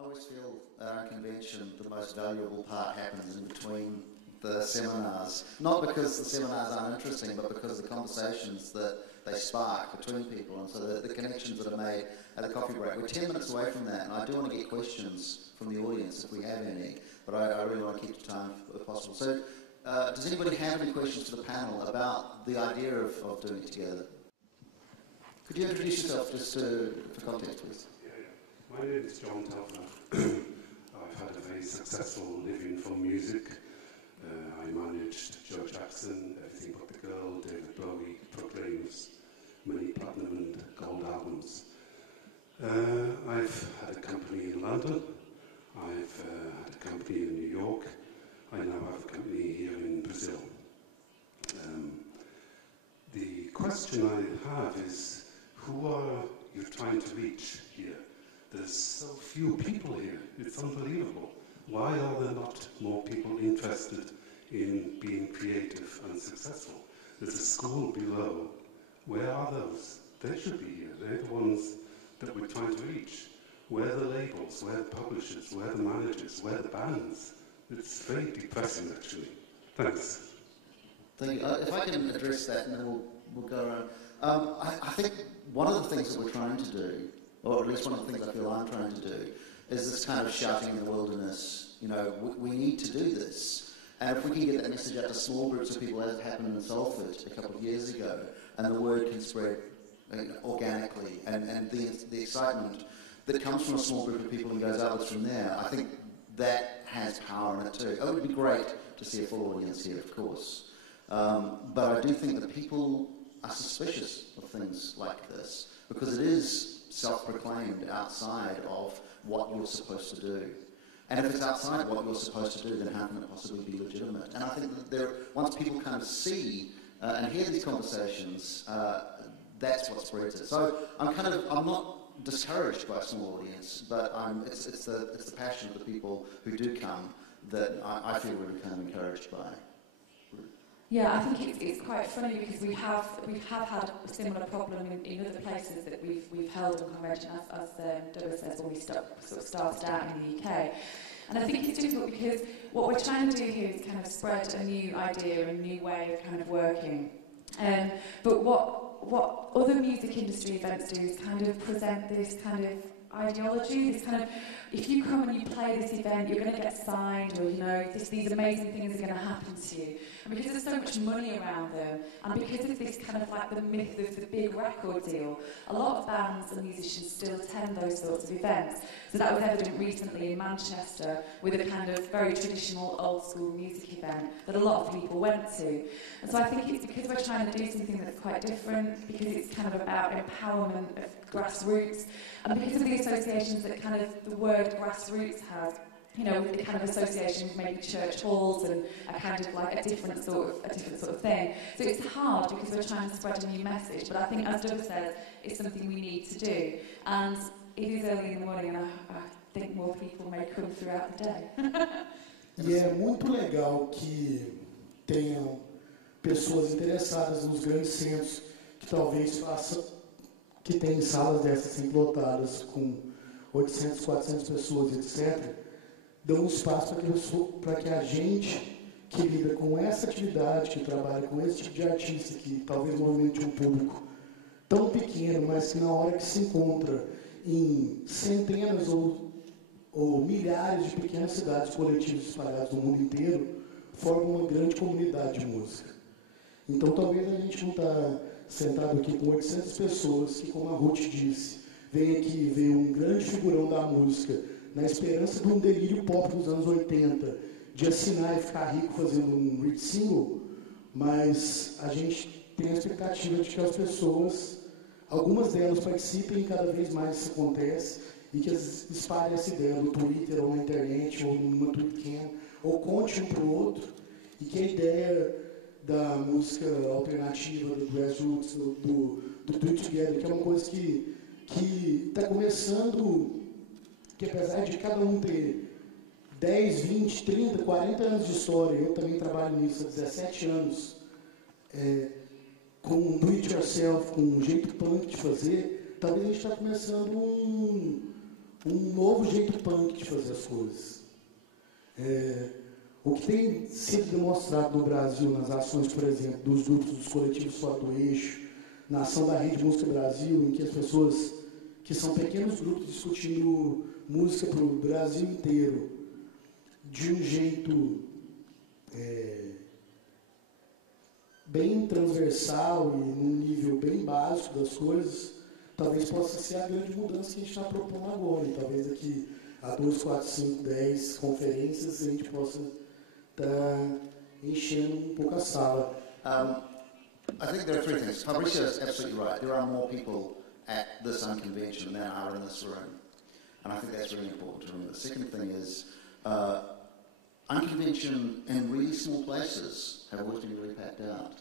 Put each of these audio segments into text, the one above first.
I always feel at UnConvention the most valuable part happens in between the seminars. Not because the seminars aren't interesting, but because the conversations that they spark between people, and so the connections that are made at the coffee break. We're 10 minutes away from that, and I do want to get questions from the audience if we have any, but I really want to keep the time if possible. So does anybody have any questions for the panel about the idea of doing it together? Could you introduce yourself just for context, please? My name is John Telfner. I've had a very successful living from music. I managed Joe Jackson, Everything But the Girl, David Bowie, Proclaim's, many platinum and gold albums. I've had a company in London. I've had a company in New York. I now have a company here in Brazil. The question I have is, who are you trying to reach here? There's so few people here. It's unbelievable. Why are there not more people interested in being creative and successful? There's a school below. Where are those? They should be here. They're the ones that we're trying to reach. Where are the labels? Where are the publishers? Where are the managers? Where are the bands? It's very depressing, actually. Thanks. Thank you. If I can address that, and then we'll go around. I think one of the things that we're trying to do, or at least one of the things I feel I'm trying to do, is this kind of shouting in the wilderness. You know, we need to do this. And if we can get that message out to small groups of people, as happened in Salford a couple of years ago, and the word can spread organically, and the excitement that comes from a small group of people and goes outwards from there, I think that has power in it too. It would be great to see a full audience here, of course. But I do think that people are suspicious of things like this, because it is self-proclaimed outside of what you're supposed to do. And if it's outside what you're supposed to do, then how can it possibly be legitimate? And I think that once people kind of see and hear these conversations, that's what spreads it. So I'm not discouraged by a small audience, but it's the passion of the people who do come that I feel really kind of encouraged by. Yeah, I think it's quite funny because we have had a similar problem in other places that we've held UnConvention, as Douglas says, when we sort of started out in the UK. And I think it's difficult because what we're trying to do here is kind of spread a new idea, a new way of kind of working. But what other music industry events do is kind of present this kind of ideology, this kind of, if you come and you play this event, you're going to get signed, or, you know, these amazing things are going to happen to you. And because there's so much money around them, and because of this kind of like the myth of the big record deal, a lot of bands and musicians still attend those sorts of events. So that was evident recently in Manchester with a kind of very traditional old school music event that a lot of people went to. And so I think it's because we're trying to do something that's quite different, because it's kind of about empowerment of grassroots, and because of the associations that kind of the word grassroots has, you know, with the kind of association with maybe church halls and a kind of like a different sort of thing. So it's hard because we're trying to spread a new message, but I think, as Doug says, it's something we need to do. And it is early in the morning, and I think more people may come throughout the day. E é muito legal que tenham pessoas interessadas nos grandes centros que talvez façam, que tem salas dessas sempre lotadas com 800, 400 pessoas, etc., dão um espaço para que a gente que lida com essa atividade, que trabalha com esse tipo de artista, que talvez movimente um público tão pequeno, mas que na hora que se encontra em centenas ou milhares de pequenas cidades coletivas espalhadas no mundo inteiro, forma uma grande comunidade de música. Então talvez a gente não está sentado aqui com 800 pessoas que, como a Ruth disse, vem aqui ver um grande figurão da música na esperança de um delírio pop dos anos 80, de assinar e ficar rico fazendo um hit single, mas a gente tem a expectativa de que as pessoas, algumas delas participem, e cada vez mais isso acontece, e que espalhem essa ideia no Twitter, ou na internet, ou numa Tweetcam, ou conte um para o outro, e que a ideia da música alternativa, do grassroots, do Do It Together, que é uma coisa que está começando, que apesar de cada um ter 10, 20, 30, 40 anos de história, eu também trabalho nisso há 17 anos, com do it yourself, com um jeito punk de fazer, talvez a gente está começando um novo jeito punk de fazer as coisas. O que tem sido demonstrado no Brasil, nas ações, por exemplo, dos grupos, dos coletivos fora do eixo, na ação da Rede Música Brasil, em que as pessoas, que são pequenos grupos discutindo música para o Brasil inteiro, de um jeito bem transversal e num nível bem básico das coisas, talvez possa ser a grande mudança que a gente está propondo agora. E talvez daqui a 2, 4, 5, 10 conferências a gente possa estar enchendo um pouco a sala. I think there are three things. Fabrizio is absolutely right. There are more people at this UnConvention than are in this room. And I think that's really important to remember. The second thing is, UnConvention in really small places have always been really packed out.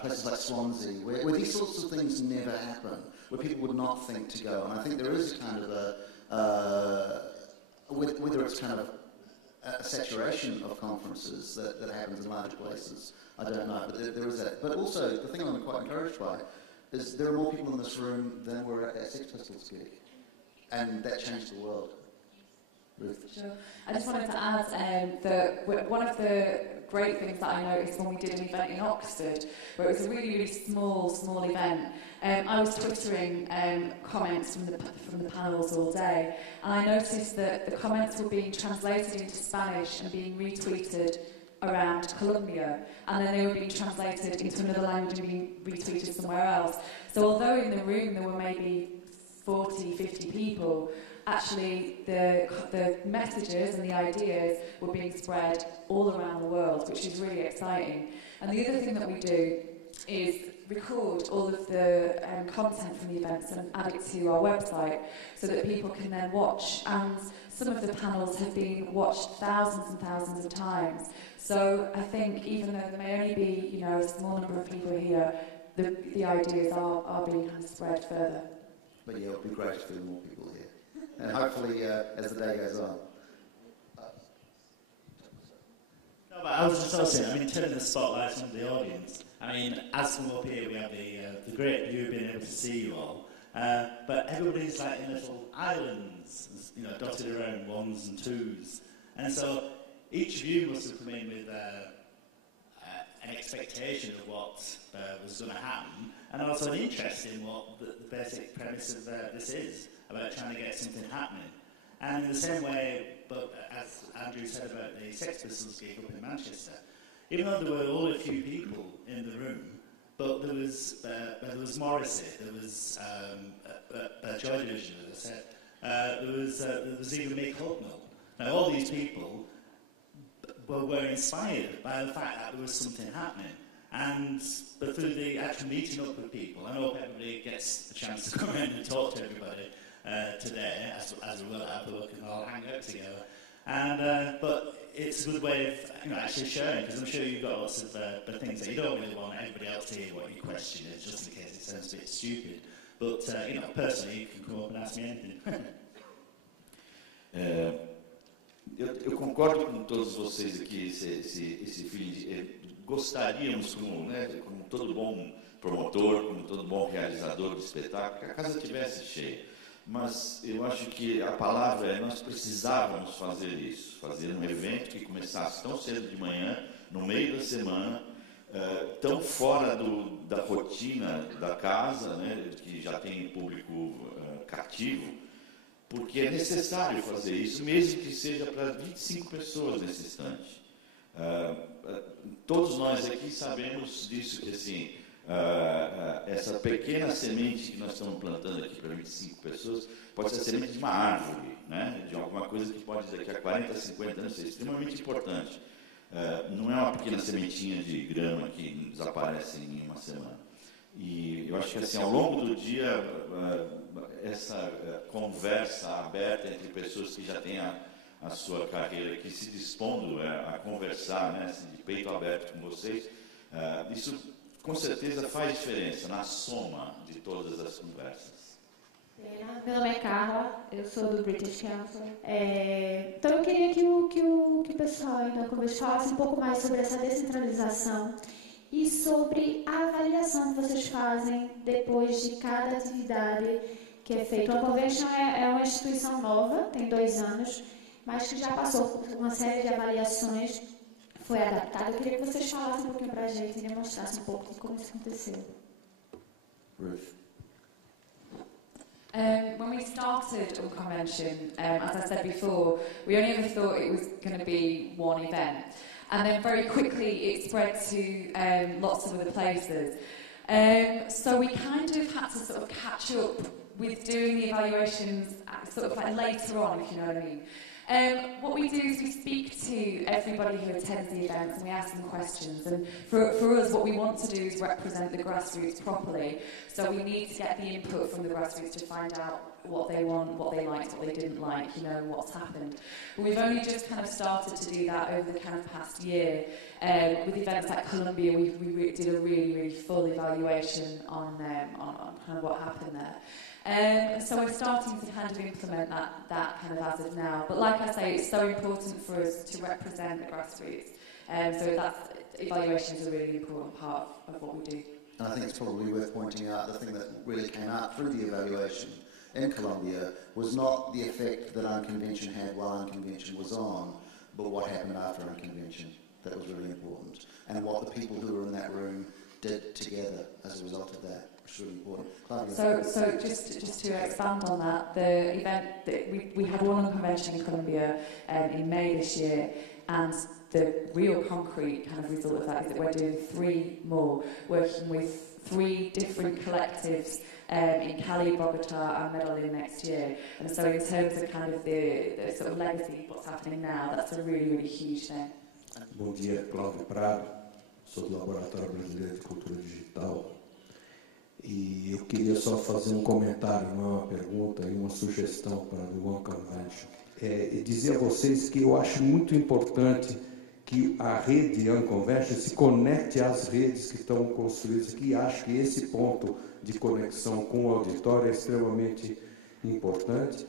Places like Swansea, where these sorts of things never happen, where people would not think to go. And I think there is a kind of whether it's kind of a saturation of conferences that happens in large places, I don't know, but there is that. But also, the thing I'm quite encouraged by is there are more people in this room than were at Sex Pistols gig. And that changed the world. Ruth? Sure. I just wanted to add that one of the great things that I noticed when we did an event in Oxford, where it was a really, really small event, I was twittering comments from the panels all day, and I noticed that the comments were being translated into Spanish and being retweeted around Colombia, and then they were being translated into another language and being retweeted somewhere else. So although in the room there were maybe 40, 50 people, actually the messages and the ideas were being spread all around the world, which is really exciting. And the other thing that we do is record all of the content from the events and add it to our website so that people can then watch. And some of the panels have been watched thousands and thousands of times. So I think even though there may only be, a small number of people here, the ideas are being kind of spread further. But yeah, it would be great if there were more people here. And hopefully, as the day goes on. No, but I was just saying, turning the spotlight on the audience. As from up here, we have the great view of being able to see you all. But everybody's like in little islands, dotted around ones and twos. And so each of you must have come in with an expectation of what was going to happen, and also an interest in what the basic premise of this is, about trying to get something happening. And in the same way, but as Andrew said about the Sex Pistols gig up in Manchester, even though there were only a few people in the room, but there was Morrissey, there was Joy Division, as I said, there was even Mick Hucknall. Now all these people were inspired by the fact that there was something happening. But through the actual meeting up with people, I hope everybody gets a chance to come around and talk to everybody today, as we will have, but we can all hang out together. But it's a good way of actually sharing, because I'm sure you've got lots of things that you don't really want everybody else to hear what your question is, just in case it sounds a bit stupid. But personally, you can come up and ask me anything. Eu concordo com todos vocês aqui, esse feeling de gostaríamos, como todo bom promotor, como todo bom realizador de espetáculo, que a casa estivesse cheia. Mas eu acho que a palavra é, nós precisávamos fazer isso, fazer um evento que começasse tão cedo de manhã, no meio da semana, tão fora da rotina da casa, que já tem público cativo, porque é necessário fazer isso, mesmo que seja para 25 pessoas nesse instante. Todos nós aqui sabemos disso, que assim, essa pequena semente que nós estamos plantando aqui para 25 pessoas pode ser a semente de uma árvore, de alguma coisa que pode daqui a 40, 50 anos ser extremamente importante. Não é uma pequena sementinha de grama que desaparece em uma semana. E eu acho que assim, ao longo do dia, essa conversa aberta entre pessoas que já têm a sua carreira, que se dispondo a conversar, assim, de peito aberto com vocês, isso com certeza faz diferença na soma de todas as conversas. Pena, meu nome é Carla, eu sou do British Council. Então eu queria que o pessoal ainda falasse um pouco mais sobre essa descentralização e sobre a avaliação que vocês fazem depois de cada atividade que é feito. A UnConvention é uma instituição nova, tem 2 anos, mas que já passou por uma série de avaliações, foi adaptada. Eu queria que vocês falassem um pouquinho para a gente e demonstrassem um pouco de como isso aconteceu. Ruth. When we started UnConvention, as I said before, we only ever thought it was going to be one event. And then very quickly it spread to lots of other places. So we kind of had to sort of catch up with doing the evaluations sort of like later on, if you know what I mean. What we do is we speak to everybody who attends the events and we ask them questions. And for us, what we want to do is represent the grassroots properly. So we need to get the input from the grassroots to find out what they want, what they liked, what they didn't like, you know, what's happened. But we've only just kind of started to do that over the kind of past year. With events like Columbia, we did a really full evaluation on kind of what happened there. So we're starting to kind of implement that kind of as of now. But like I say, it's so important for us to represent the grassroots. So evaluation is a really important part of what we do. And I think it's probably worth pointing out the thing that really came out through the evaluation in Colombia was not the effect that UnConvention had while UnConvention was on, but what happened after UnConvention. That was really important. And what the people who were in that room did together as a result of that. Really important. So just to expand on that, the event that we had one UnConvention in Colombia in May this year, and the real concrete kind of result of that is that we're doing 3 more, working with 3 different collectives in Cali, Bogota and Medellin next year. And so in terms of kind of the sort of legacy, what's happening now, that's a really huge thing. Bom dia, Cláudio Prado, sou do Laboratório Brasileiro de Cultura Digital. E eu queria só fazer um comentário, não uma pergunta e uma sugestão para o UnConvention. E dizer a vocês que eu acho muito importante que a rede UnConvention se conecte às redes que estão construídas aqui. Acho que esse ponto de conexão com o auditório é extremamente importante,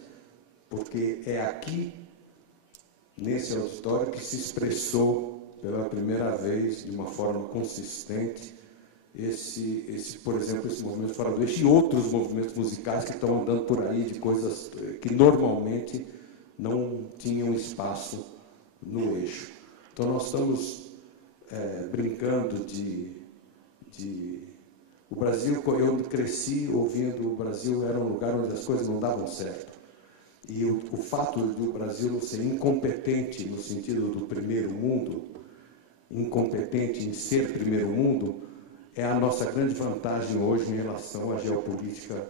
porque é aqui, nesse auditório, que se expressou pela primeira vez, de uma forma consistente, por exemplo, esse movimento fora do eixo e outros movimentos musicais que estão andando por aí de coisas que normalmente não tinham espaço no eixo. Então nós estamos brincando o Brasil, eu cresci ouvindo o Brasil era um lugar onde as coisas não davam certo. E o fato do Brasil ser incompetente no sentido do primeiro mundo, incompetente em ser primeiro mundo, é a nossa grande vantagem hoje em relação à geopolítica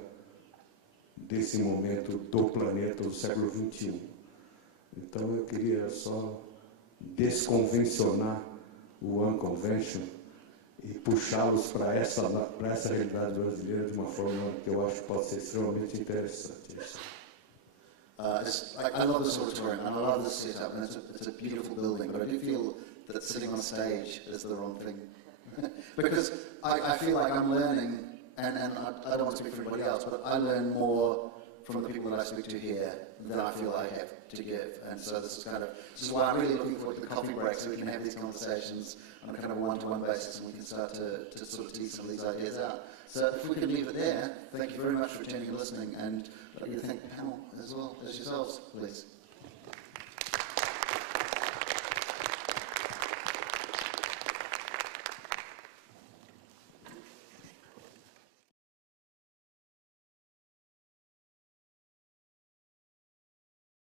desse momento do planeta do século XXI. Então eu queria só desconvencionar o UnConvention e puxá-los para essa realidade brasileira de uma forma que eu acho que pode ser extremamente interessante. I love this auditorium and I love this setup, and it's a beautiful building, but I do feel that sitting on stage is the wrong thing. Because I feel like I'm learning, and I don't want to speak for everybody else, but I learn more from the people that I speak to here than I feel I have to give. And so this is why I'm really looking forward to the coffee break, so we can have these conversations on a kind of one-to-one basis, and we can start to sort of tease some of these ideas out. So if we can leave it there, thank you very much for attending and listening, and you thank the panel as well as yourselves, please.